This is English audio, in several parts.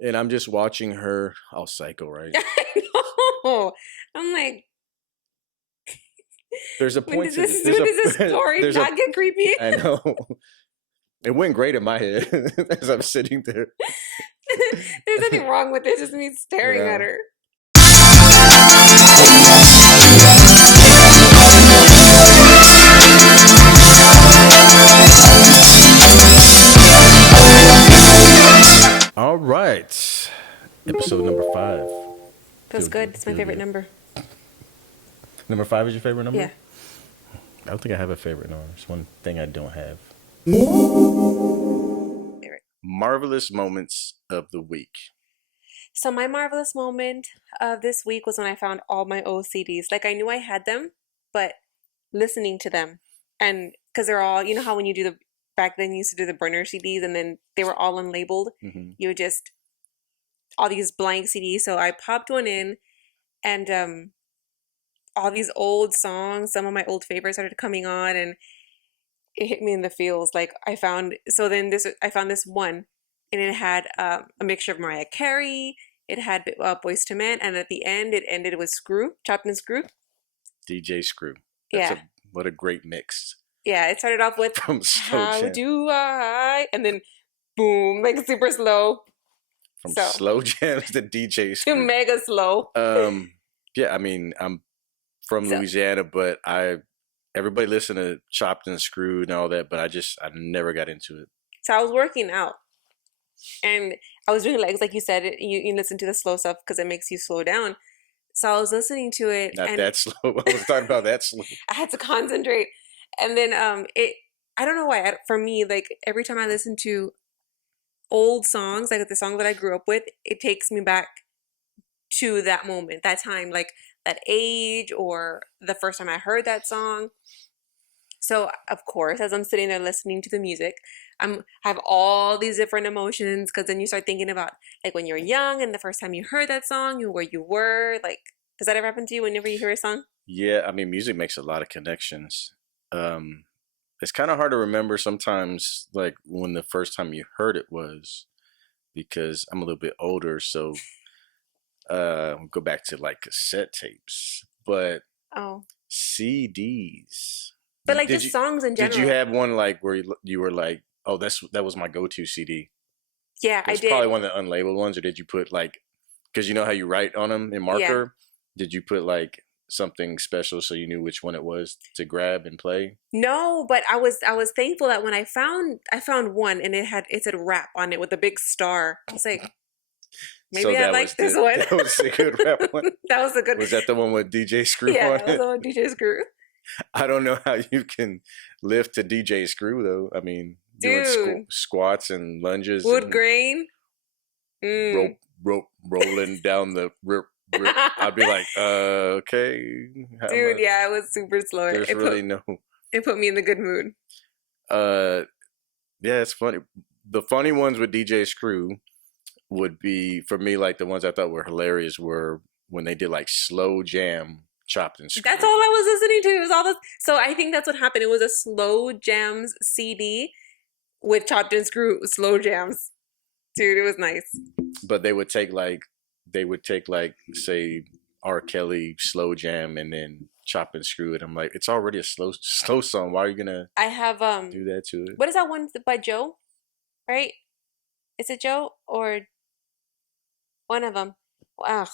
And I'm just watching her. Oh, psycho, right? I know. I'm like, There's a when point does to this there's when a does this story there's a not get creepy? I know it went great in my head as I'm sitting there. There's nothing wrong with it. Just me staring at Yeah. her. All right. Episode number 5. Feels good. It's my favorite good. number. Number 5 is your favorite number? Yeah. I don't think I have a favorite number. It's one thing I don't have. Favorite. Marvelous moments of the week. So my marvelous moment of this week was when I found all my old CDs. Like I knew I had them, but listening to them, and because they're all, you know how when you do the back then you used to do the burner CDs and then they were all unlabeled. Mm-hmm. You would just all these blank CDs. So I popped one in, and all these old songs, some of my old favorites started coming on, and it hit me in the feels. Like I found this one, and it had a mixture of Mariah Carey. It had Boyz II Men, and at the end, it ended with Screw, Chopped and Screw. DJ Screw. Yeah, What a great mix. yeah. It started off with From slow "How jam. Do I," and then boom, like super slow. From So slow jams to DJ to Screw. mega slow. Yeah, I mean, I'm from So Louisiana, but everybody listen to Chopped and Screwed and all that, but I never got into it. so I was working out, and I was doing legs, like you said. You listen to the slow stuff because it makes you slow down. So I was listening to it, Not and that slow. I was talking about that slow. I had to concentrate. And then I don't know why. For me, like every time I listen to old songs, like the song that I grew up with, it takes me back to that moment, that time, like that age or the first time I heard that song. So of course, as I'm sitting there listening to the music, I have all these different emotions because then you start thinking about like when you're young and the first time you heard that song, where you were. Like, does that ever happen to you whenever you hear a song? Yeah, I mean, music makes a lot of connections. Um, it's kind of hard to remember sometimes, like when the first time you heard it was, because I'm a little bit older, so go back to like cassette tapes, but Oh, CDs. but like Did just you songs in did you general. have one like where you were like, oh, that was my go-to CD? Yeah, It I was did. probably one of the unlabeled ones, or did you put like, because you know how you write on them in Yeah. marker? Did you put like something special so you knew which one it was to grab and play? No, but I was thankful that when I found one and it said rap on it with a big star. I was like, So maybe I like this one. that was the good rap one. That was a good. Was that the one with DJ Screw Yeah, on that was it? on DJ Screw. I don't know how you can lift to DJ Screw though. I mean, doing Dude, squats and lunges wood and grain. Mm. rope rolling down the rip. I'd be like, okay, how Dude, much? yeah, it was super slow. There's really no. It put me in the good mood. Uh, yeah, it's funny. The funny ones with DJ Screw would be for me like the ones I thought were hilarious were when they did like slow jam chopped and screwed. That's all I was listening to. It was all this. So I think that's what happened. It was a slow jams CD with chopped and screw slow jams. Dude, it was nice. But they would take like say R. Kelly slow jam and then chop and screw it. I'm like, it's already a slow song. Why are you gonna I have do that to it? what is that one by Joe? Right? Is it Joe or one of them? Ugh,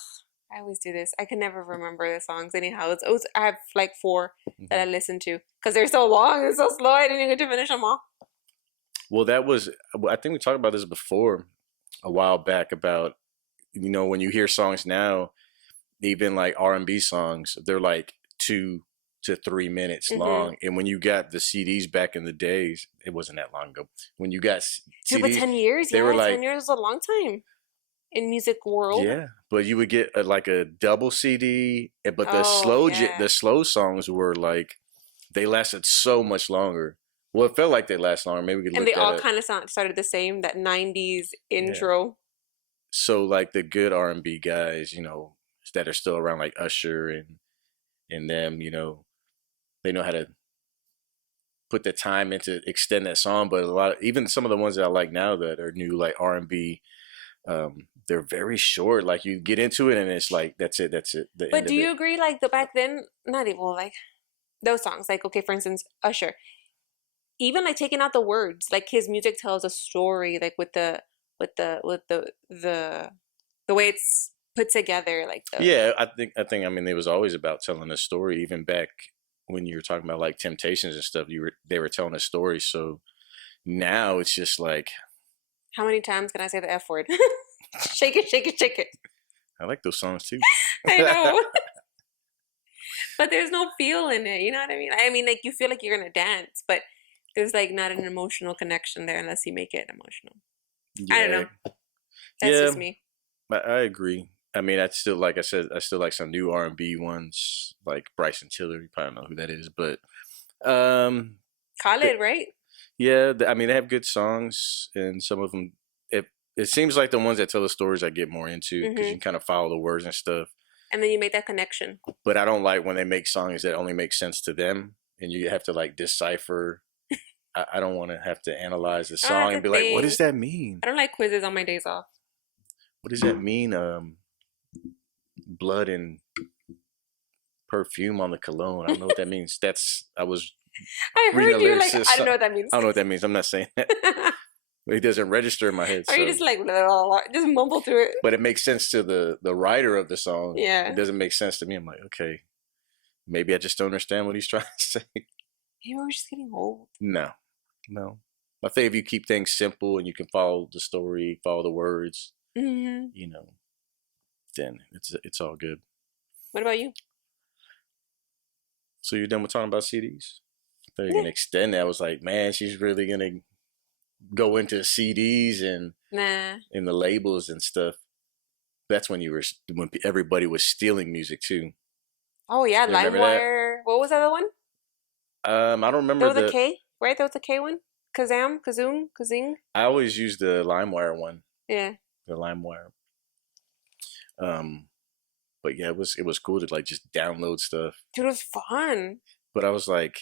I always do this. I can never remember the songs anyhow. I have like 4 that I listen to because they're so long and so slow. I didn't even get to finish them all. Well, I think we talked about this before a while back about, when you hear songs now, even like R&B songs, they're like 2 to 3 minutes long. And when you got the CDs back in the days, it wasn't that long ago. When you got Dude, but CDs, 10 years, they yeah, were like, 10 years is a long time in music world. yeah, but you would get like a double CD, but Oh, yeah. the slow songs were like, they lasted so much longer. Well, it felt like they last longer. Maybe we could And look they that all up. kind of started the same, that 90s Yeah. intro. So like the good R&B guys, that are still around, like Usher and them, they know how to put the time into extend that song. But even some of the ones that I like now that are new, like R&B They're very short. Like you get into it and it's like that's it. That's it. The But end do of you it. agree, like the back then, not even like those songs, like okay, for instance, Usher, even like taking out the words, like his music tells a story, like with the way it's put together, like the Yeah, I mean it was always about telling a story. Even back when you were talking about like Temptations and stuff, they were telling a story. So now it's just like how many times can I say the F word? Shake it, shake it, shake it. I like those songs too. I know. But there's no feel in it, you know what I mean? I mean, like you feel like you're gonna dance, but there's like not an emotional connection there unless you make it emotional. I don't Yeah, know. That's yeah, just me. I agree. I mean, I still like I said, I still like some new R&B ones, like Bryson Tiller. You probably don't know who that is, but um, th- Khaled, right? yeah, I mean they have good songs, and some of them. It seems like the ones that tell the stories I get more into because you Mm-hmm. can kind of follow the words and stuff. And then you make that connection. But I don't like when they make songs that only make sense to them, and you have to like decipher. I don't want to have to analyze the Oh, that's song the and be like, "What does thing. that mean? I don't like quizzes on my days off. What does that mean? Blood and perfume on the cologne. I don't know what that means. That's I was I reading heard the you lyrics like to the I don't song. know what that means. I don't know what that means. I'm not saying that. It doesn't register in my head. Or you So, just like blah, blah, blah, just mumble through it. but it makes sense to the writer of the song. It Yeah. doesn't make sense to me. I'm like, okay, maybe I just don't understand what he's trying to say. Maybe we're just getting old. No, no. I think if you keep things simple and you can follow the story, follow the words, Mm-hmm. you know, then it's all good. What about you? So you're done with talking about CDs? I thought you were Yeah. gonna extend that. I was like, man, she's really gonna go into CDs and Nah. in the labels and stuff. That's when everybody was stealing music too. Oh yeah, You remember that? LimeWire. What was the other one? I don't There remember was a the. K, right? There was a K one. Kazam, Kazoom, Kazing. I always use the LimeWire one. Yeah. The LimeWire. Um, but yeah, it was cool to like just download stuff. Dude, it was fun. But I was like,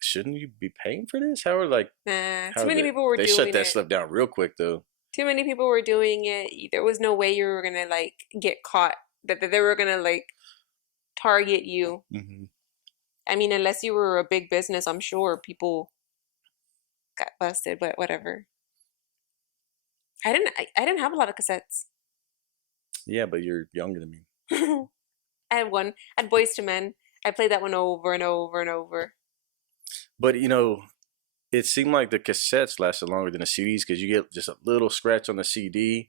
shouldn't you be paying for this? How are like Nah. Too how many the people were they shut doing that it. stuff down real quick though. Too many people were doing it. There was no way you were gonna like get caught. That they were gonna like target you. Hmm. I mean, unless you were a big business, I'm sure people got busted. But whatever. I didn't have a lot of cassettes. Yeah, but you're younger than me. I had one. I had Boys to Men. I played that one over and over and over. But it seemed like the cassettes lasted longer than the CDs because you get just a little scratch on the CD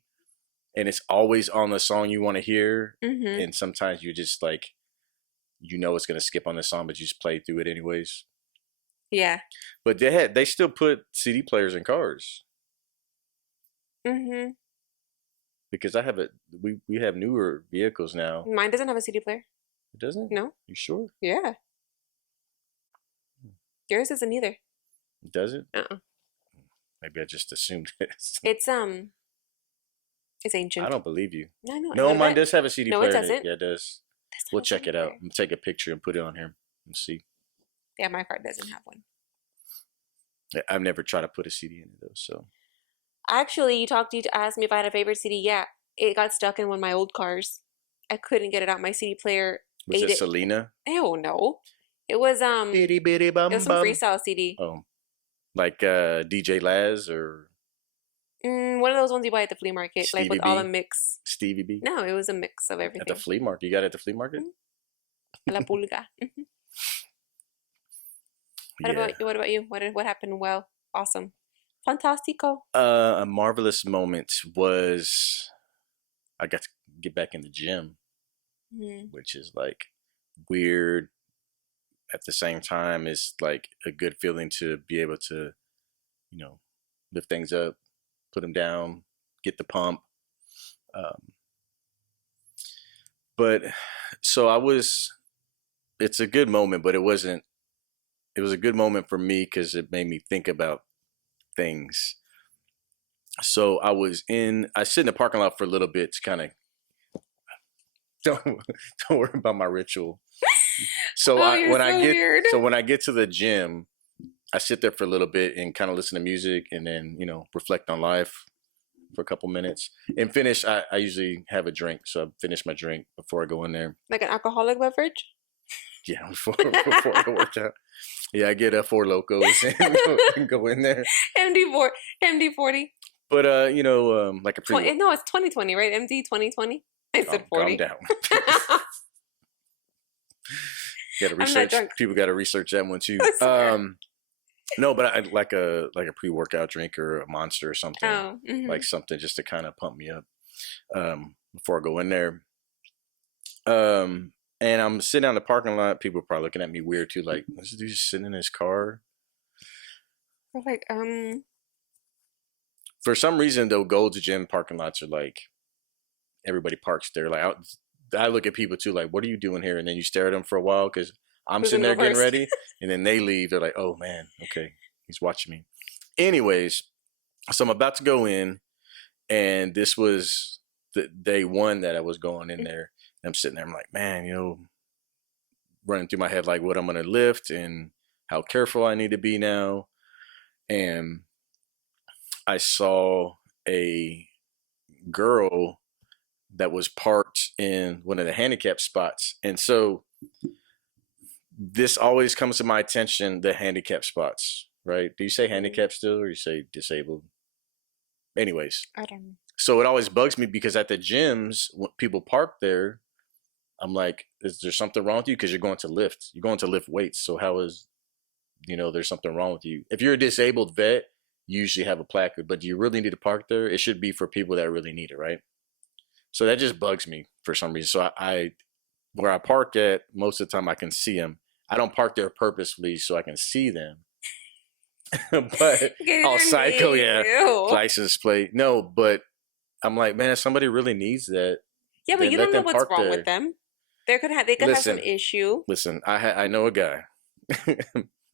and it's always on the song you want to hear. Mm-hmm. And sometimes you just like, it's going to skip on the song, but you just play through it anyways. Yeah. But they still put CD players in cars Mm-hmm. because we have newer vehicles now. Mine doesn't have a CD player. It doesn't? No. You sure? Yeah. Yours isn't either. It doesn't? Uh-uh. Maybe I just assumed this. It's I ancient. don't believe you. I know. No, What mine about does have a CD No, it player in it. doesn't. Yeah, it does. That's We'll not check it out. anywhere. I'm take a picture and put it on here and see. Yeah, my card doesn't have one. I've never tried to put a CD in it though, so. Actually, you asked me if I had a favorite CD. Yeah, it got stuck in one of my old cars. I couldn't get it out. My CD player Was ate it it. Selena? Ew, no. It was Bitty bitty it bum was some bum. freestyle CD. Oh, like DJ Laz or One of those ones you buy at the flea market, like Stevie with all the B? mix. Stevie B? No, it was a mix of At the everything. flea market. You got it at the flea market? La pulga. Yeah. What about you? What happened? Well, awesome, fantastico. A marvelous moment was I got to get back in the gym, Mm. which is like weird. At the same time, it's like a good feeling to be able to, you know, lift things up, put them down, get the pump. Um, but so it's a good moment, but it wasn't, it was a good moment for me because it made me think about things. So I sit in the parking lot for a little bit to kind of, don't, don't worry about my ritual. So Oh, you're so weird. when I get to the gym, I sit there for a little bit and kind of listen to music and then, reflect on life. for a couple minutes and finish. I usually have a drink, so I finish my drink before I go in there. Like an alcoholic beverage? Yeah, before I work out. Yeah, I get a Four Locos and go in there. MD4, MD40. But you know, like a pre. No, it's 2020, right? MD 2020. I said 40. Calm down. Got to I'm not research. drunk. People got to research that one too. I swear. No, but I like a pre-workout drink or a Monster or something, Oh, like something just to kind of pump me up before I go in there. And I'm sitting out in the parking lot. People are probably looking at me weird too, like, "This dude just sitting in his car." I was like, For some reason, though, Gold's Gym parking lots are like everybody parks there. Like I look at people too, like, "What are you doing here?" And then you stare at them for a while because I'm who's sitting gonna there go getting first? ready, and then they leave. They're like, "Oh man, okay, he's watching me." Anyways, so I'm about to go in, and this was the day one that I was going in there. And I'm sitting there, I'm like, man, you know, running through my head like what I'm gonna lift and how careful I need to be now. And I saw a girl that was parked in one of the handicap spots. And so this always comes to my attention, the handicap spots, right? Do you say handicap still or you say disabled? Anyways, I don't know. so it always bugs me because at the gyms, when people park there, I'm like, is there something wrong with you? Because you're going to lift. You're going to lift weights. So how is, you know, there's something wrong with you? If you're a disabled vet, you usually have a placard, but do you really need to park there? It should be for people that really need it, right? So that just bugs me for some reason. So I where I park at, most of the time I can see them. I don't park there purposefully so I can see them. But Get all your psycho, name. yeah, Ew. license plate. No, but I'm like, man, if somebody really needs that, Yeah, but then you let don't know them what's park wrong there. with them. They could have some Listen, issue. listen. I know a guy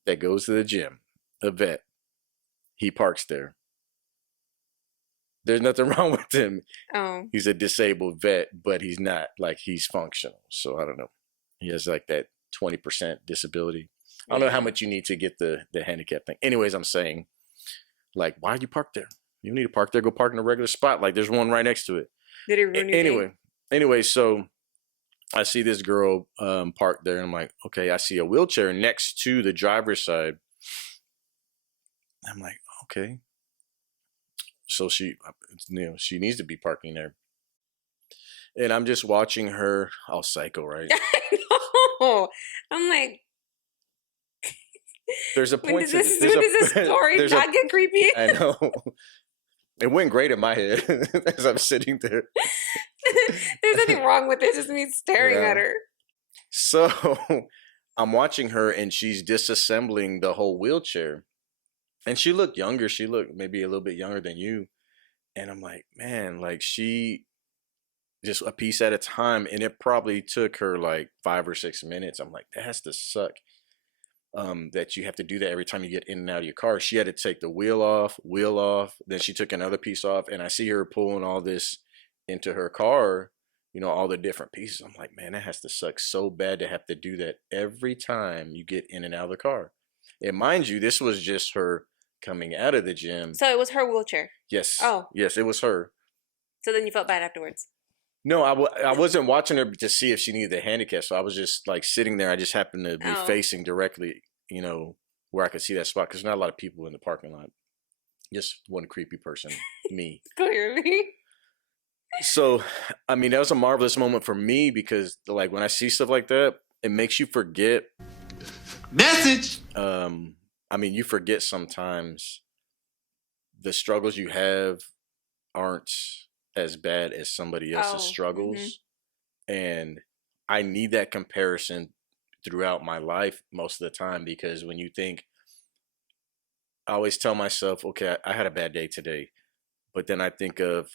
that goes to the gym, a vet. He parks there. There's nothing wrong with him. Oh, He's a disabled vet, but he's not like he's functional. So I don't know. He has like that 20% disability. I don't know how yeah. much you need to get the handicap thing. Anyways, I'm saying, like, why you park there? You don't need to park there. Go park in a regular spot. Like, there's one right next to it. Did it ruin your day? Anyway, so I see this girl parked there, and I'm like, okay. I see a wheelchair next to the driver's side. I'm like, okay. So she, you know, she needs to be parking there. And I'm just watching her, all psycho, right? I know. I'm like, There's a when point does to this there's when does this story there's not get creepy? I know. It went great in my head as I'm sitting there. There's nothing wrong with it. Just me staring Yeah. at her. So I'm watching her and she's disassembling the whole wheelchair. And she looked younger. She looked maybe a little bit younger than you. And I'm like, man, like she just a piece at a time. And it probably took her like 5 or 6 minutes. I'm like, that has to suck. That you have to do that every time you get in and out of your car. She had to take the wheel off, then she took another piece off, and I see her pulling all this into her car, you know, all the different pieces. I'm like, man, that has to suck so bad to have to do that every time you get in and out of the car. And mind you, this was just her coming out of the gym. So it was her wheelchair. Yes. Oh. Yes, it was her. So then you felt bad afterwards. No, I wasn't watching her to see if she needed a handicap. So I was just like sitting there. I just happened to be facing directly, you know, where I could see that spot because there's not a lot of people in the parking lot. Just one creepy person, me. Clearly. So, I mean, that was a marvelous moment for me because, like, when I see stuff like that, it makes you forget. Message. I mean, you forget sometimes the struggles you have aren't as bad as somebody else's struggles. And I need that comparison throughout my life most of the time because when you think, I always tell myself, okay, I had a bad day today, but then I think of,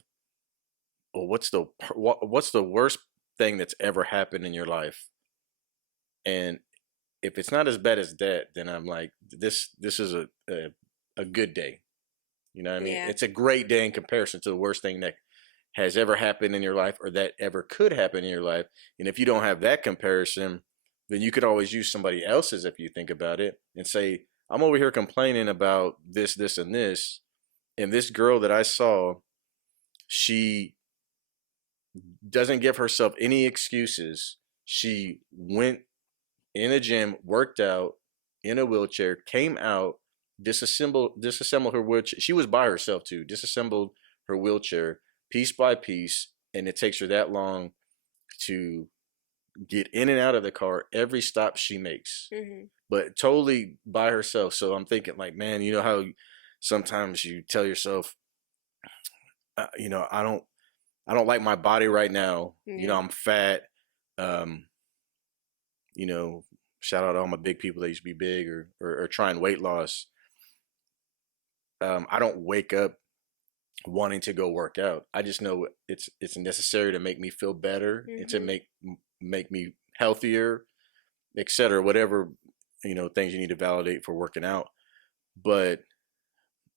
well, what's the worst thing that's ever happened in your life? And if it's not as bad as that, then I'm like, this is a good day. You know what I mean? Yeah. It's a great day in comparison to the worst thing that has ever happened in your life or that ever could happen in your life. And if you don't have that comparison, then you could always use somebody else's if you think about it and say, I'm over here complaining about this, and this. And this girl that I saw she doesn't give herself any excuses. She went in a gym, worked out in a wheelchair, came out, disassembled her wheelchair. She was by herself too. Disassembled her wheelchair piece by piece, and it takes her that long to get in and out of the car every stop she makes, but totally by herself. So I'm thinking, like, man, you know how sometimes you tell yourself, you know, I don't like my body right now. You know, I'm fat. Um, you know, shout out to all my big people that used to be big or trying weight loss. I don't wake up wanting to go work out. I just know it's necessary to make me feel better and to make me healthier, etc. Whatever, you know, things you need to validate for working out. But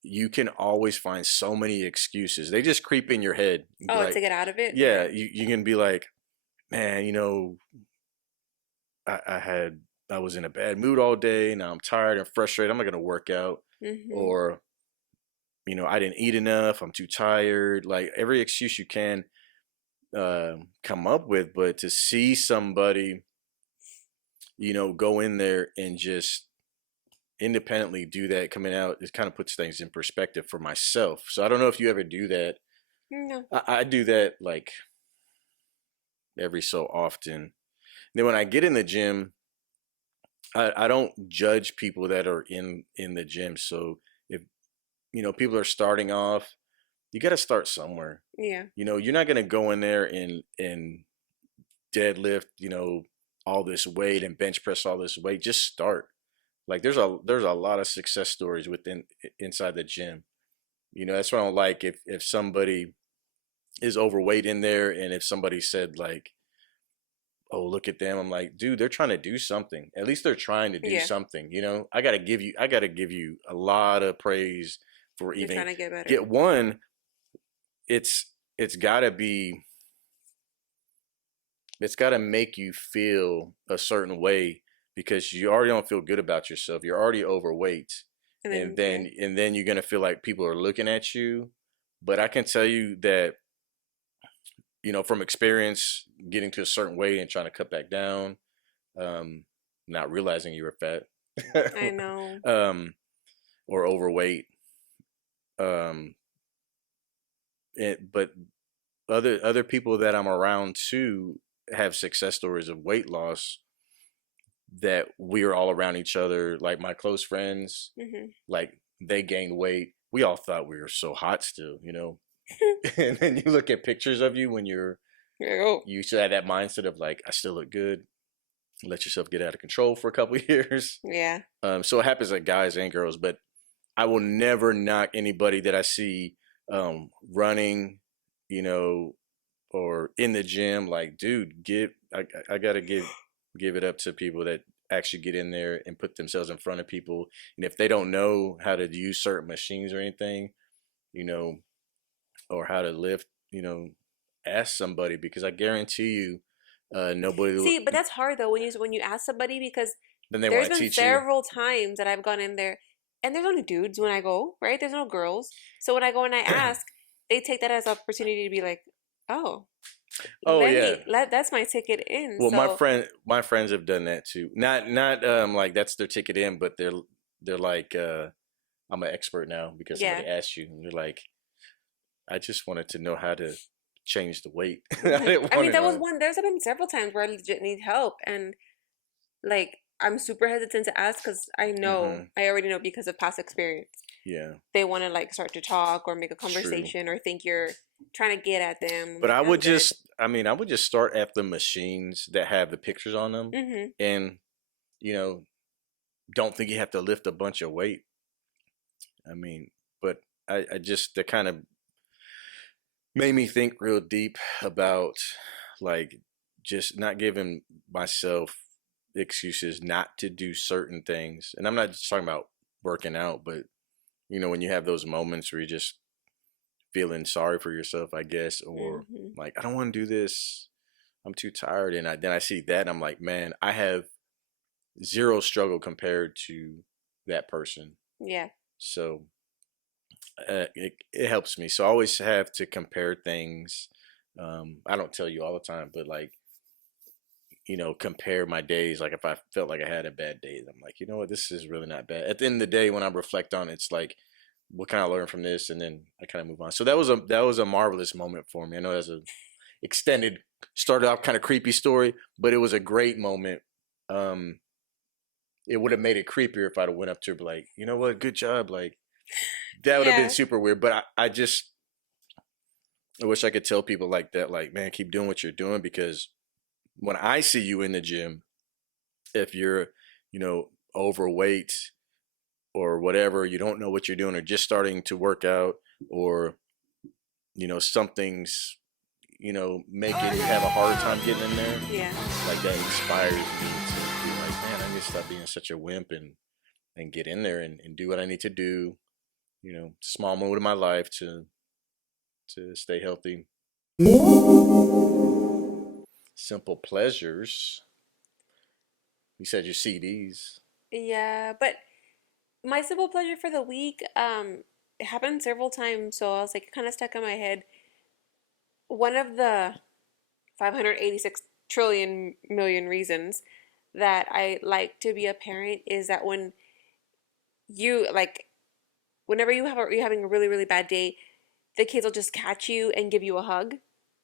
you can always find so many excuses. They just creep in your head. Oh, like, to get out of it? Yeah, you can be like, man, you know, I was in a bad mood all day. Now I'm tired and frustrated. I'm not gonna work out. Or, you know, I didn't eat enough. I'm too tired. Like every excuse you can come up with, but to see somebody, you know, go in there and just independently do that coming out, it kind of puts things in perspective for myself. So I don't know if you ever do that. No. I do that like every so often. Then when I get in the gym, I don't judge people that are in the gym. So if, you know, people are starting off, you got to start somewhere. Yeah. You know, you're not going to go in there and deadlift, you know, all this weight and bench press all this weight. Just start. Like there's a lot of success stories inside the gym. You know, that's what I don't like. If somebody is overweight in there, and if somebody said like, oh, look at them, I'm like, dude, they're trying to do something. At least they're trying to do something. You know, I gotta give you a lot of praise for You're even trying to get better. get one. It's gotta be. It's gotta make you feel a certain way because you already don't feel good about yourself. You're already overweight, and then you're gonna feel like people are looking at you. But I can tell you that, you know, from experience, getting to a certain weight and trying to cut back down, not realizing you were fat, I know, or overweight, um, but other people that I'm around too have success stories of weight loss that we are all around each other. Like my close friends, like they gained weight. We all thought we were so hot still, you know. And then you look at pictures of you when you should have that mindset of like, I still look good. Let yourself get out of control for a couple of years. Yeah. So it happens like guys and girls, but I will never knock anybody that I see running, you know, or in the gym. Like, dude, I gotta give it up to people that actually get in there and put themselves in front of people. And if they don't know how to use certain machines or anything, you know, or how to lift, you know, ask somebody, because I guarantee you, nobody will. See, but that's hard though when you ask somebody, because Then they there's want to been teach you. several times that I've gone in there and there's only dudes when I go, right? There's no girls. So when I go and I ask, they take that as an opportunity to be like, oh, Oh yeah. That's my ticket in. Well, So my friends have done that too. Not like that's their ticket in, but they're like, I'm an expert now because somebody asked you, and you're like, I just wanted to know how to change the weight. I mean, that was one. There's been several times where I legit need help, and like I'm super hesitant to ask because I know I already know because of past experience. Yeah. They want to like start to talk or make a conversation or think you're trying to get at them. But I would just start at the machines that have the pictures on them, and you know, don't think you have to lift a bunch of weight. I mean, but I just that kind of made me think real deep about like just not giving myself excuses not to do certain things. And I'm not just talking about working out, but you know, when you have those moments where you're just feeling sorry for yourself, I guess, or like, I don't want to do this, I'm too tired. And then I see that and I'm like, man, I have zero struggle compared to that person. Yeah. So it helps me. So I always have to compare things. I don't tell you all the time, but like, compare my days. Like if I felt like I had a bad day, I'm like, you know what, this is really not bad. At the end of the day, when I reflect on it, it's like, what can I learn from this? And then I kind of move on. So that was a marvelous moment for me. I know that's a extended, started off kind of creepy story, but it was a great moment. Um, it would have made it creepier if I'd have went up to her, like, you know what, good job. Like that would have been Yeah. super weird. But I wish I could tell people like that, like, man, keep doing what you're doing, because when I see you in the gym, if you're, overweight or whatever, you don't know what you're doing or just starting to work out, or, something's, making you have a hard time getting in there, Yeah. like that inspires me to be like, man, I need to stop being such a wimp and get in there and do what I need to do, small moment in my life to stay healthy. Simple pleasures. You said your CDs. Yeah, but my simple pleasure for the week, it happened several times, so I was like kind of stuck in my head. One of the 586 trillion million reasons that I like to be a parent is that when you like whenever you're having a really really bad day, the kids will just catch you and give you a hug.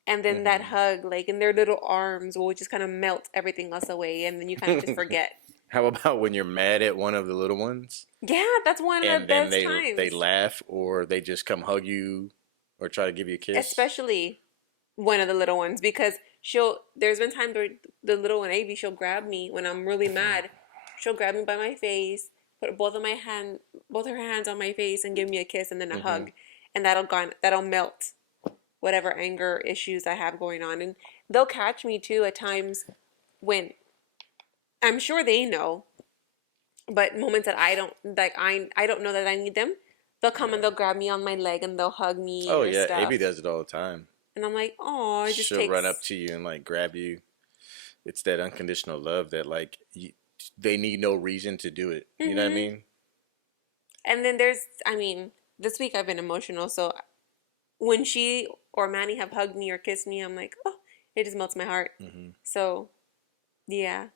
And then that Hmm. hug, like in their little arms, will just kind of melt everything else away, and then you kind of just forget. How about when you're mad at one of the little ones Yeah, that's one of the and then best they times. laugh, or they just come hug you or try to give you a kiss? Especially one of the little ones, because there's been times where the little one Avy, she'll grab me when I'm really mad. She'll grab me by my face, put both her hands on my face, and give me a kiss and then a Hmm. hug, and that'll melt whatever anger issues I have going on. And they'll catch me too at times when I'm sure they know, but moments that I don't like, I don't know that I need them. They'll come and Yeah. they'll grab me on my leg and they'll hug me Oh or yeah, Abby stuff. does it all the time. And I'm like, oh, it just She'll run up takes. to you and like grab you. It's that unconditional love that like they need no reason to do it. You know what I Mm-hmm. mean? And then I mean, this week I've been emotional, so when she or Manny have hugged me or kissed me, I'm like, oh, it just melts my heart. Hmm. So yeah,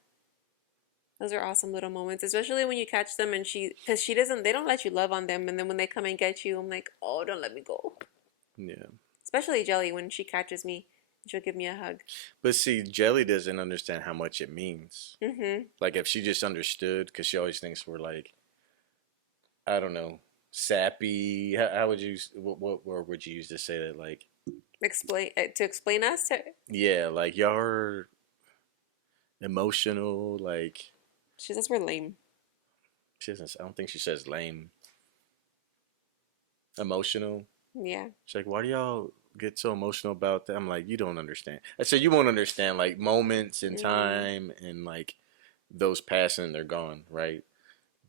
those are awesome little moments, especially when you catch them and because they don't let you love on them, and then when they come and get you, I'm like, oh, don't let me go. Yeah. Especially Jelly, when she catches me, she'll give me a hug. But see, Jelly doesn't understand how much it means. Mm-hmm. Like if she just understood, because she always thinks we're like, I don't know, sappy. How would you? What word would you use to say that? Like, Explain us to. yeah, like y'all are emotional. Like She says we're lame. she doesn't. I don't think she says lame. Emotional. Yeah. She's like, why do y'all get so emotional about that? I'm like, you don't understand. I said, you won't understand like moments in Mm. time and like those pass and they're gone, right?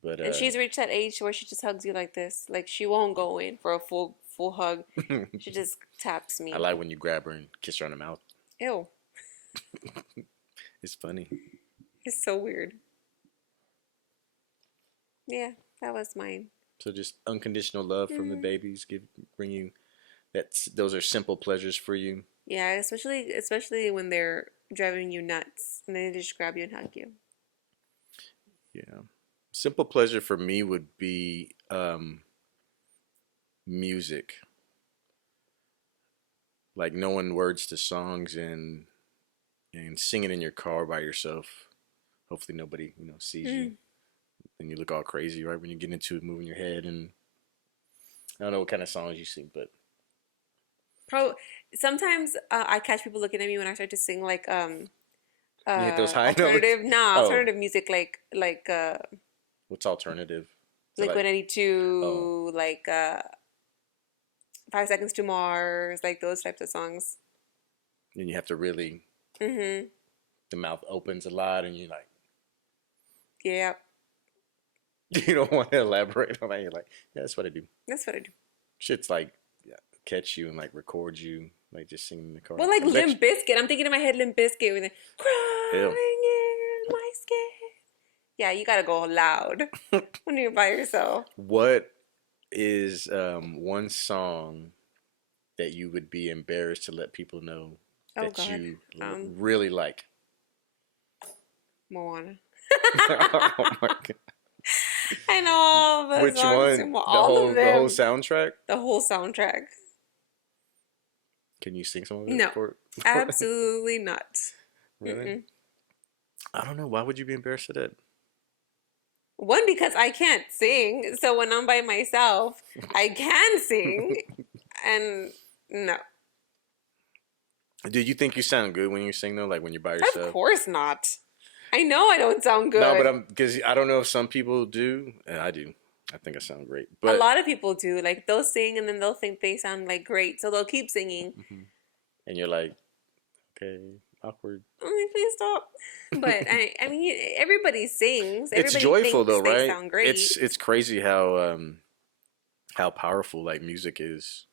But And she's reached that age where she just hugs you like this. Like she won't go in for a full hug. She just taps I me. like when you grab her and kiss her on the mouth. Ew. It's funny. It's so weird. Yeah, that was mine. So just unconditional love from the Mm. babies bring you those are simple pleasures for you. Yeah, especially when they're driving you nuts and they just grab you and hug you. Yeah. Simple pleasure for me would be music. Like knowing words to songs and singing in your car by yourself. Hopefully nobody, sees you Mm. and you look all crazy right when you get into it, moving your head, and I don't know what kind of songs you sing, but Sometimes I catch people looking at me when I start to sing like you hit those high notes. alternative, nah, Oh, alternative music like what's alternative? Is it Blink like, oh, 182, like 5 Seconds to Mars, like those types of songs. then you have to really, Mm-hmm. the mouth opens a lot and you're like, Yeah, you don't want to elaborate on that. You're like, yeah, that's what I do. that's what I do. Shit's like, yeah, catch you and like record you, like just singing in the car. Well, like I bet Limp Bizkit. I'm thinking in my head Limp Bizkit with it. you. Crawling in my skin. Yeah, you gotta go loud Ew. when you're by yourself. What is one song that you would be embarrassed to let people know Oh that God. you Um, really like? Moana. Oh my God. I know all the Which songs, one? all of The whole them, soundtrack? the whole soundtrack. Can you sing some of it No, for? absolutely not. Really? Mm-mm. I don't know. Why would you be embarrassed of that? One, because I can't sing, so when I'm by myself, I can sing, and no, Do you think you sound good when you sing though? Like when you're by of yourself? course not. I know I don't sound No, but good. I'm because I don't know if some people do, and I do. I think I sound great, A but lot of people do. Like they'll sing and then they'll think they sound like great, so they'll keep singing. mhm. And you're like, okay, awkward. I'm like, please stop. But I mean, everybody sings. It's Everybody joyful though, thinks they right? sound great. It's crazy how powerful like music is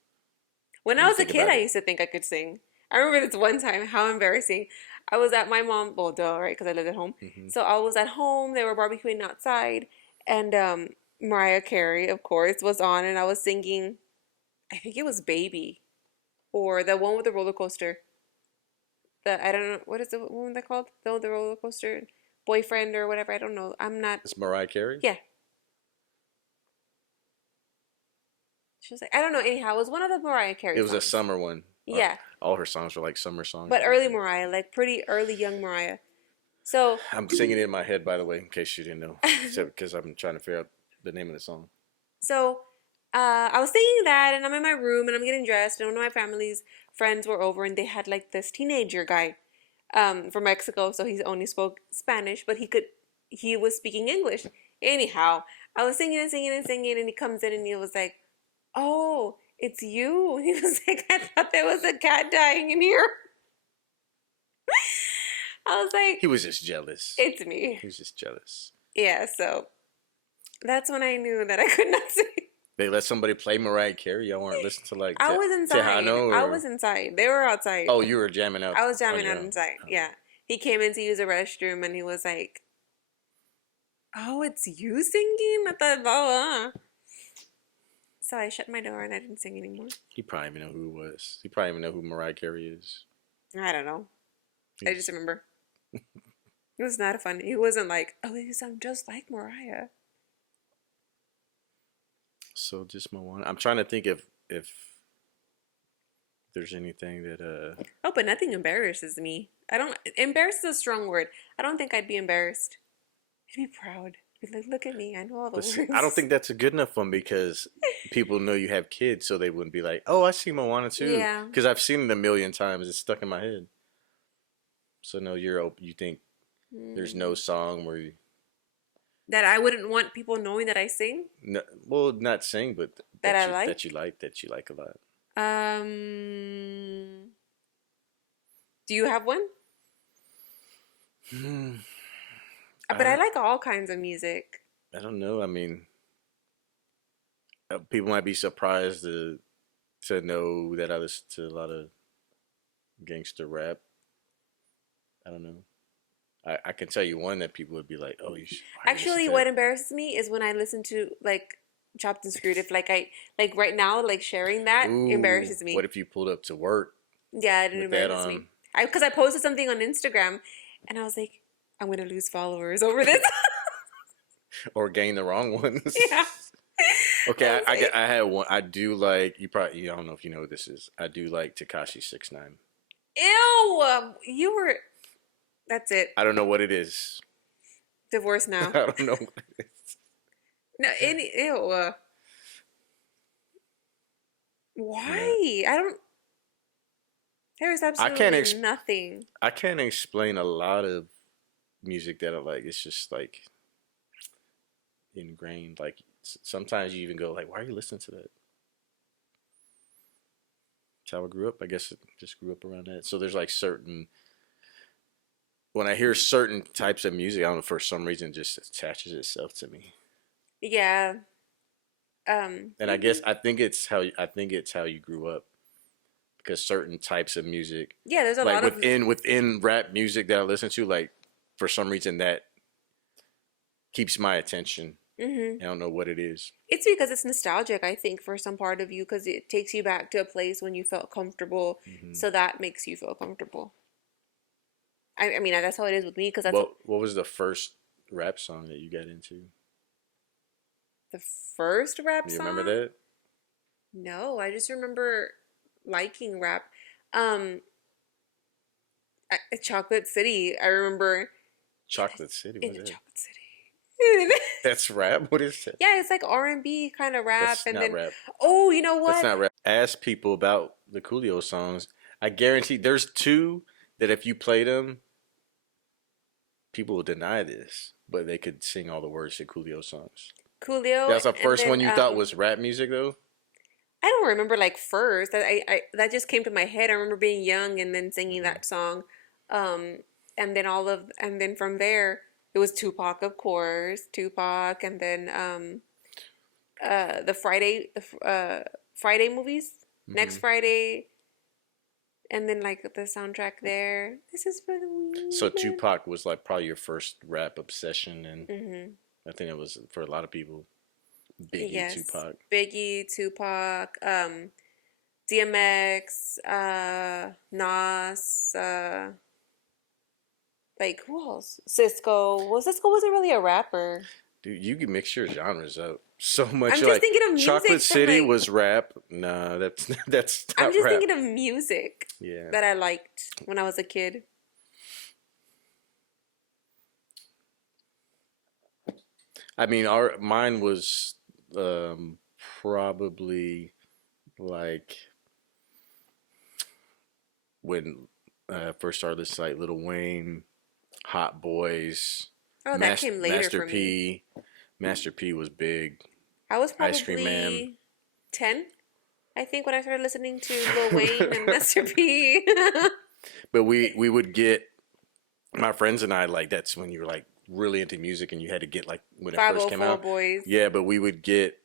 When when I you was a think kid, about I it. used to think I could sing. I remember this one time, how embarrassing. I was at my mom, well, duh, right? Because I lived at home. Hmm. So I was at home. They were barbecuing outside, and Mariah Carey, of course, was on, and I was singing. I think it was "Baby" or the one with the roller coaster. The I don't know what is the one that called? The roller coaster boyfriend or whatever. I don't know. I'm not. It's Mariah Carey. Yeah, she was like I don't know. Anyhow, it was one of the Mariah Carey It was a songs. summer one. Yeah, All her songs were like summer songs. but I early think. Mariah, like pretty early young Mariah. So I'm singing it in my head, by the way, in case you didn't know, because I'm trying to figure out the name of the song. So I was thinking that, and I'm in my room and I'm getting dressed, and one of my family's friends were over, and they had like this teenager guy from Mexico, so he only spoke Spanish, but he was speaking English. Anyhow, I was singing and singing and singing, and he comes in and he was like, "Oh, it's you." He was like, "I thought there was a cat dying in here." I was like, He was just jealous. "It's me." He was just jealous. Yeah, so that's when I knew that I could not sing. They let somebody play Mariah Carey. Y'all weren't listening to like I was inside. Tejano I or was inside. They were outside. oh, you were jamming out I was on jamming your out own. inside. Oh. Yeah. He came in to use the restroom and he was like, "Oh, it's you singing?" I thought, blah, blah. So I shut my door and I didn't sing anymore. He probably even know who it was. He probably even know who Mariah Carey is. I don't know. I He's- just remember. It was not fun. He wasn't like, "Oh, you sound just like Mariah." So just my one. I'm trying to think if there's anything that Oh, but nothing embarrasses me. I don't, embarrassed is a strong word. I don't think I'd be embarrassed. I'd be proud. Be like, look at me. I know all the but see, words. I don't think that's a good enough one because people know you have kids, so they wouldn't be like, "Oh, I see Moana too." Yeah. Because I've seen it a million times. It's stuck in my head. So no, you think there's no song where you That I wouldn't want people knowing that I sing. no, well, not sing, but That I you, like? that you like a lot. Do you have one? Hmm. But I like all kinds of music. I don't know. I mean, people might be surprised to know that I listen to a lot of gangster rap. I don't know. I can tell you one that people would be like, "Oh, you should." Why you listen Actually, to what that?" embarrasses me is when I listen to like Chopped and Screwed. If like I like right now, like sharing that Ooh, embarrasses me. what if you pulled up to work Yeah, it with that embarrasses me. on, Because I posted something on Instagram, and I was like, I'm gonna lose followers over this. or gain the wrong ones? Yeah. Okay, I was like, I had one. I do like you. Probably I don't know if you know what this is. I do like Tekashi 6ix9ine. ew, you were. That's it. I don't know what it is. Divorce I now. don't know what it is. No, any ew. Why? I don't. There is I can't absolutely nothing. I can't explain a lot of music that I like. It's just like ingrained. Like sometimes you even go like, "Why are you listening to that?" That's how I grew up. I guess I just grew up around that. So there's like certain when I hear certain types of music, I don't know for some reason it just attaches itself to me. Yeah. And I guess I think it's how you grew up because certain types of music, Yeah, there's a like lot of. within rap music that I listen to, like for some reason that keeps my attention. Mm-hmm. I don't know what it is. It's because it's nostalgic, I think, for some part of you, because it takes you back to a place when you felt comfortable. Hmm. So that makes you feel comfortable. I mean, that's how it is with me, because that's What was the first rap song that you got into? the first rap You remember song. that? No, I just remember liking rap. Um, Chocolate City. I remember. Chocolate City. In What's the that? Chocolate City. That's rap. What is that? Yeah, it's like R&B kind of rap, That's and not then rap. oh, you know That's what? not rap. Ask people about the Coolio songs. I guarantee there's two that if you play them, people will deny this, but they could sing all the words to Coolio songs. Coolio, That's the and first then one you thought was rap music, though. I don't remember like first. I that just came to my head. I remember being young and then singing Hmm. that song, um, and then from there it was Tupac, of course, Tupac, and then the Friday movies, Hmm. next Friday, and then like the soundtrack there. This is for the So weekend. Tupac was like probably your first rap obsession, and Mm-hmm. I think it was for a lot of people. Biggie, Yes, Tupac. Biggie, Tupac, DMX, Nas, like who else? Cisco. Well, Cisco wasn't really a rapper. Dude, you can mix your genres up so much. I'm You're just like thinking of Chocolate music from City like was rap. Nah, that's that's I'm not just rap. thinking of music Yeah. that I liked when I was a kid. I mean, our mine was um, probably like when I first started this like Little Wayne, Hot Boys, Oh, that came later Master for me. P. Master P was big. I was Ice Cream Man. probably 10, I think, when I started listening to Lil Wayne and Master P. But we would get my friends and I like that's when you were like really into music and you had to get like when it first came 504 out. Boys. Yeah, but we would get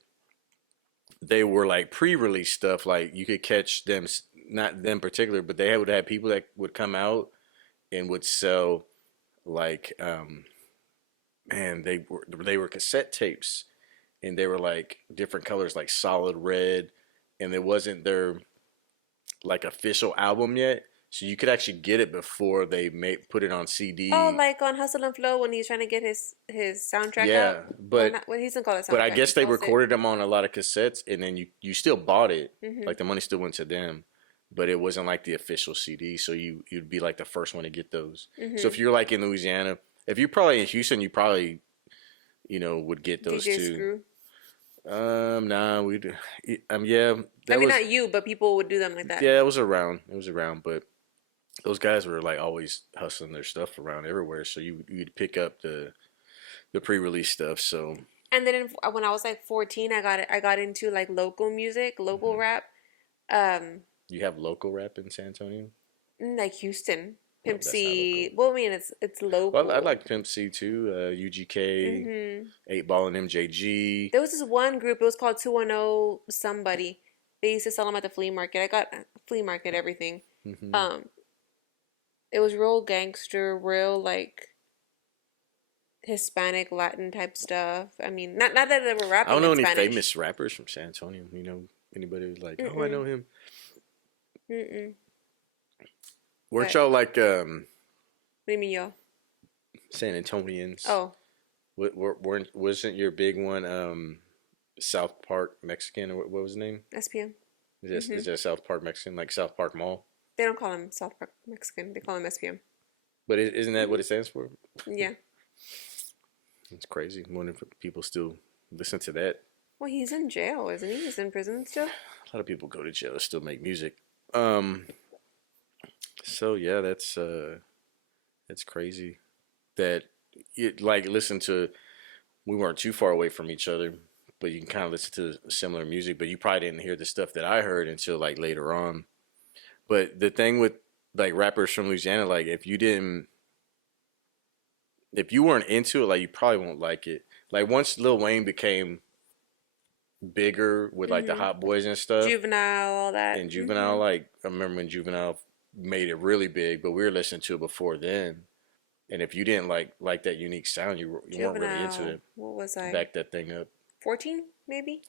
they were like pre-release stuff. Like you could catch them, not them particular, but they would have people that would come out and would sell like man they were cassette tapes and they were like different colors like solid red and it wasn't their like official album yet. So you could actually get it before they made put it on Oh, CD. like on Hustle and Flow when he's trying to get his soundtrack out. Yeah, Well, but not, well, he doesn't call it but I soundtrack. He guess they calls it. recorded them on a lot of cassettes, and then you still bought it. Hmm. Like the money still went to them, but it wasn't like the official CD. So you'd be like the first one to get those. So Hmm. if you're like in Louisiana, if you're probably in Houston, you probably would get those DJ too. Screw. Nah, yeah, I that mean, was not you, but people would do them like that. yeah, it was around. It was around, but those guys were like always hustling their stuff around everywhere. So you'd pick up the pre-release stuff. So And then when I was like 14, I got into like local music, local mhm. rap. Um, You have local rap in San Antonio. like Houston, No, Pimp that's not local. C. Well, I mean, it's Well, I local. like Pimp C too. UGK, Hmm. 8 Ball and MJG. There was this one group. It was called 210 somebody. They used to sell them at the flea market. I got flea market everything. Hmm. Um, it was real gangster, real like Hispanic Latin type stuff. I mean, not that they were I don't rapping know in any Spanish. famous rappers from San Antonio. Anybody who's like, oh, I Mm-mm, know him. mm-mm. Weren't But y'all like what do you mean, yo? San Antonians? Oh, Wasn't your big one South Park Mexican or what was his name? SPM. Is Mm-hmm. that South Park Mexican like South Park Mall? They don't call him South Park Mexican. They call him SPM. But isn't that Hmm. what it stands for? Yeah. It's crazy. I wonder if people still listen to that. Well, he's in jail, isn't he? He's in prison still. A lot of people go to jail to still make music. Um, so yeah, that's crazy. That it like listen to. We weren't too far away from each other, but you can kind of listen to similar music. But you probably didn't hear the stuff that I heard until like later on. But the thing with like rappers from Louisiana, like if you weren't into it, like you probably won't like it. Like once Lil Wayne became bigger with like the Mm-hmm. Hot Boys and stuff, Juvenile, all that. and Mm-hmm. Juvenile, like I remember when Juvenile made it really big, but we were listening to it before then. And if you didn't like that unique sound, you weren't really into Juvenile. it. What was I? Back that thing up. 14 maybe?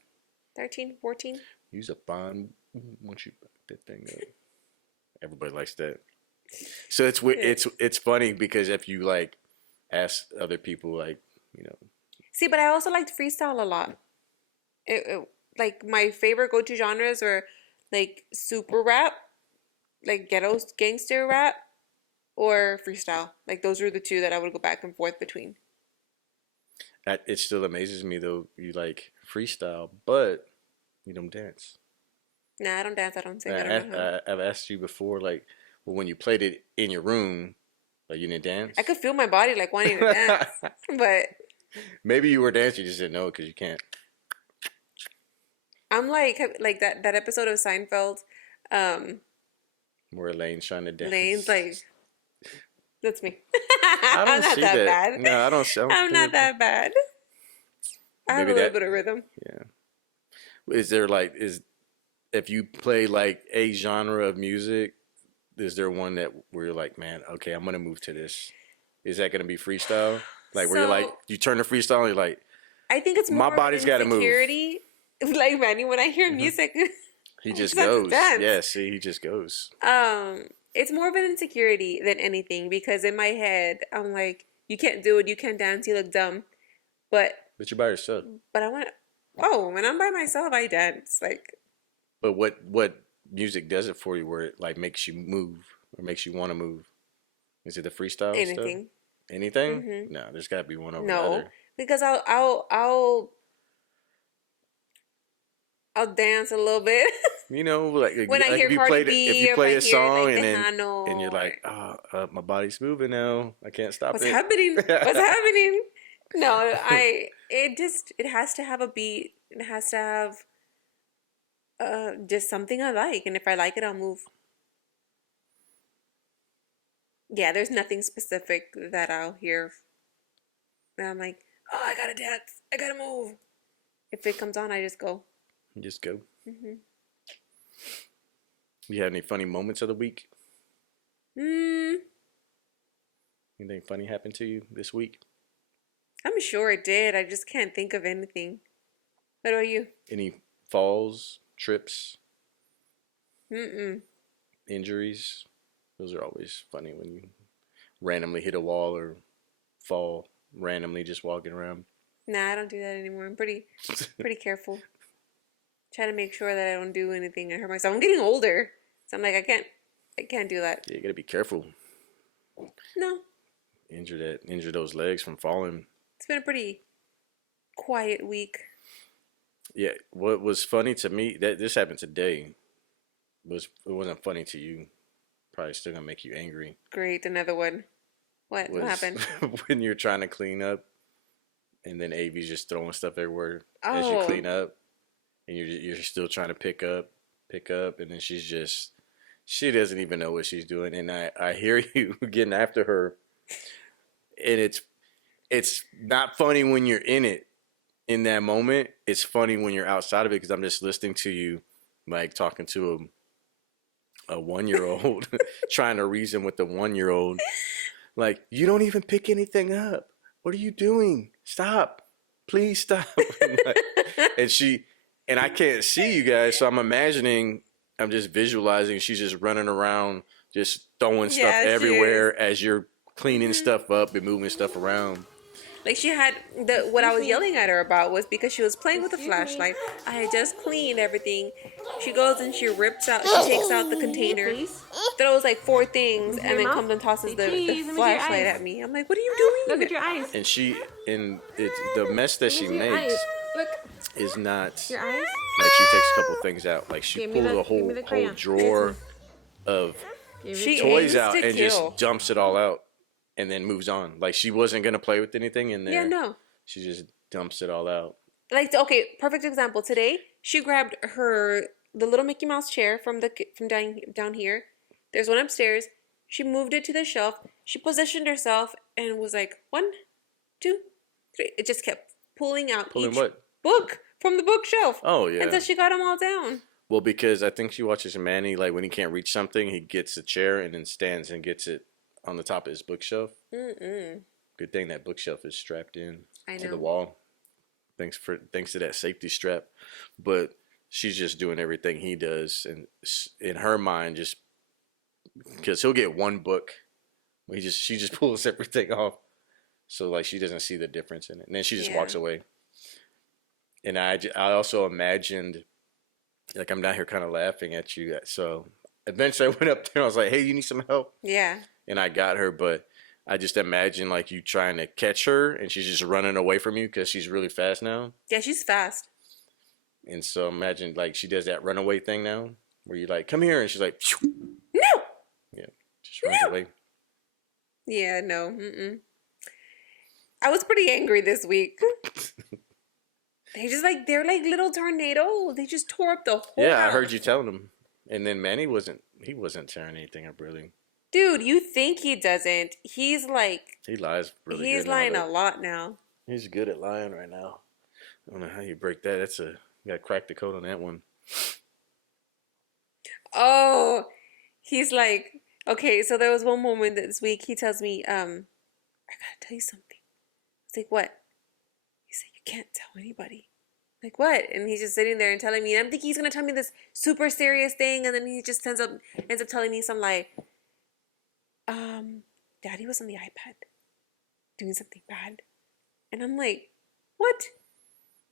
13, 14? Use a fine once you back that thing up. Everybody likes that. So it's funny because if you like ask other people like, you know, See, but I also liked freestyle a lot. Like my favorite go-to genres were like super rap, like ghetto gangster rap, or freestyle. Like those were the two that I would go back and forth between. it still amazes me though you like freestyle, but you don't dance. Nah, I don't dance. I don't sing. I don't know how. I've asked you before, like, well, when you played it in your room, like you didn't dance. I could feel my body like wanting to dance, but Maybe you were dancing, you just didn't know because you can't. I'm like that episode of Seinfeld. Where Elaine's trying to dance. Lane's like, that's me. I I'm don't not see that that. bad. No, I don't. I'm not that bad. I have a Maybe little that. bit of rhythm. Yeah. Is there like if you play like a genre of music, is there one that where you're like, man, okay, I'm gonna move to this? Is that gonna be freestyle? Like where you're like, So you turn to freestyle and you're like, I think it's my more body's got to move. insecurity. Like Manny, when I hear music, He just that's goes. dance. Yeah, see, he just goes. It's more of an insecurity than anything because in my head I'm like, you can't do it, you can't dance, you look dumb. But But you're by yourself. I want. Oh, when I'm by myself, I dance. Like But what music does it for you where it like makes you move or makes you want to move? Is it the freestyle stuff? anything. Anything? Mhm. No, there's got to be one over the No, other. because I'll dance a little bit You know, like, when I like hear if you Cardi play B if you or play if a I hear song like and then Tejano. and you're like, oh, my body's moving now. I can't stop What's it. happening? What's happening? No, it has to have a beat. It has to have just something I like, and if I like it, I'll move. Yeah, there's nothing specific that I'll hear. And I'm like, oh, I gotta dance. I gotta move. If it comes on, I just go. Just go. hmm You have any funny moments of the week? Mm, Anything funny happened to you this week? I'm sure it did. I just can't think of anything. What about you? Any falls, trips, Mm-mm. injuries? Those are always funny when you randomly hit a wall or fall randomly just walking around. Nah, I don't do that anymore. I'm pretty careful. Try to make sure that I don't do anything and hurt myself. I'm getting older, so I'm like, I can't do that. Yeah, you gotta be careful. No, Injure those legs from falling. it's been a pretty quiet week. Yeah, what was funny to me that this happened today it wasn't funny to you. Probably still gonna make you angry. Great, another one. What Was happened? when you're trying to clean up, and then Avy's just throwing stuff everywhere as you Oh, clean up, and you're still trying to pick up, and then she doesn't even know what she's doing, and I hear you getting after her, and it's not funny when you're in it in that moment. It's funny when you're outside of it because I'm just listening to you like talking to a 1-year-old trying to reason with the 1-year-old. Like, you don't even pick anything up. What are you doing? Stop. Please stop. and I can't see you guys, so I'm just visualizing she's just running around, just throwing stuff Yeah, she everywhere as you're cleaning stuff up and moving stuff around. like she had what I was yelling at her about was because she was playing with the flashlight. I had just cleaned everything. She goes and she takes out the container, throws like 4 things, and then comes and tosses the flashlight at me. I'm like, what are you doing? Look at your eyes. And the mess that she makes Look, is not your eyes. like she takes a couple things out. Like she Give me pulls the- a give me whole the crayon. drawer of She toys aims out to and kill. just dumps it all out and then moves on. Like she wasn't gonna play with anything in there. Yeah, no. She just dumps it all out. Like, okay, perfect example. Today, she grabbed the little Mickey Mouse chair from down here. There's one upstairs. She moved it to the shelf. She positioned herself and was like, 1, 2, 3. It just kept pulling out Pulling each what? book from the bookshelf Oh yeah. until she got them all down. Well, because I think she watches Manny. Like when he can't reach something, he gets a chair and then stands and gets it on the top of his bookshelf. Mm-mm. Good thing that bookshelf is strapped in I to know. the wall. Thanks to that safety strap. But she's just doing everything he does, and in her mind, just because he'll get one book, she just pulls everything off. So like she doesn't see the difference in it, and then she just Yeah. walks away. And I also imagined, like, I'm down here kind of laughing at you. So eventually I went up there and I was like, hey, you need some help? Yeah. And I got her, but I just imagine like you trying to catch her and she's just running away from you because she's really fast now. Yeah, she's fast. And so imagine like she does that runaway thing now where you like, come here. And she's like, phew. No. Yeah, just runs away. Yeah, no. Mm-mm. I was pretty angry this week. They're like little tornadoes. They just tore up the whole Yeah, I house. heard you telling him. And then Manny he wasn't tearing anything up really. Dude, you think he doesn't. He's like, He lies really he's good now, lying though. a lot now. He's good at lying right now. I don't know how you break that. You gotta crack the code on that one. Oh, he's like, okay, so there was one moment this week he tells me, I gotta tell you something. I was like, what? He said, you can't tell anybody. Like, what? And he's just sitting there and telling me, and I'm thinking he's gonna tell me this super serious thing, and then he just ends up telling me some like, Daddy was on the iPad doing something bad. And I'm like, what?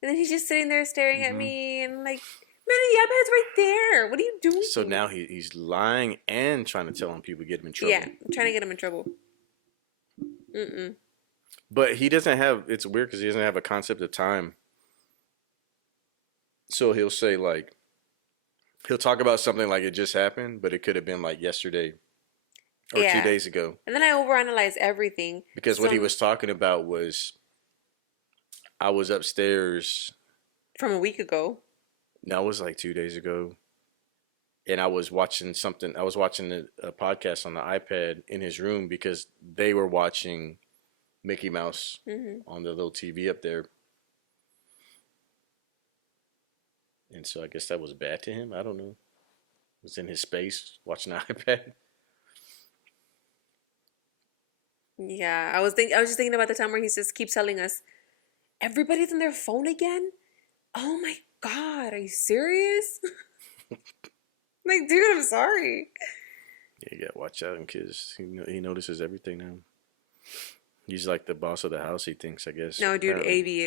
And then he's just sitting there staring at me, and I'm like, man, the iPad's right there. What are you doing? So now he's lying and trying to tell on people, get him in trouble. Yeah, I'm trying to get him in trouble. Mm-mm. But he doesn't have, it's weird because he doesn't have a concept of time. So he'll say like, he'll talk about something like it just happened, but it could have been like yesterday or 2 days ago. And then I overanalyze everything. Because what he was talking about was, I was upstairs. From a week ago. No, it was like 2 days ago. And I was watching something. I was watching a podcast on the iPad in his room because they were watching Mickey Mouse on the little TV up there. And so I guess that was bad to him. I don't know. He was in his space watching the iPad. Yeah, I was just thinking about the time where he just keeps telling us, everybody's on their phone again? Oh my God, are you serious? Like, dude, I'm sorry. Yeah, you gotta watch out, because he notices everything now. He's like the boss of the house, he thinks, I guess. No, dude, apparently.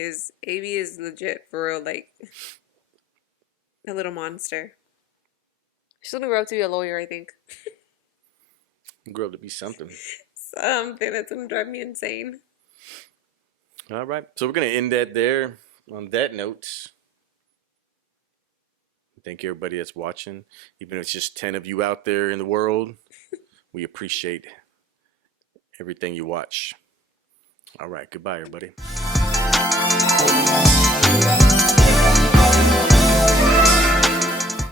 AB is legit for real, like a little monster. She's gonna grow up to be a lawyer, I think. Grew up to be something. Something that's gonna drive me insane. All right, so we're gonna end that there. On that note, thank you everybody that's watching. Even if it's just 10 of you out there in the world, we appreciate everything you watch. All right, goodbye everybody.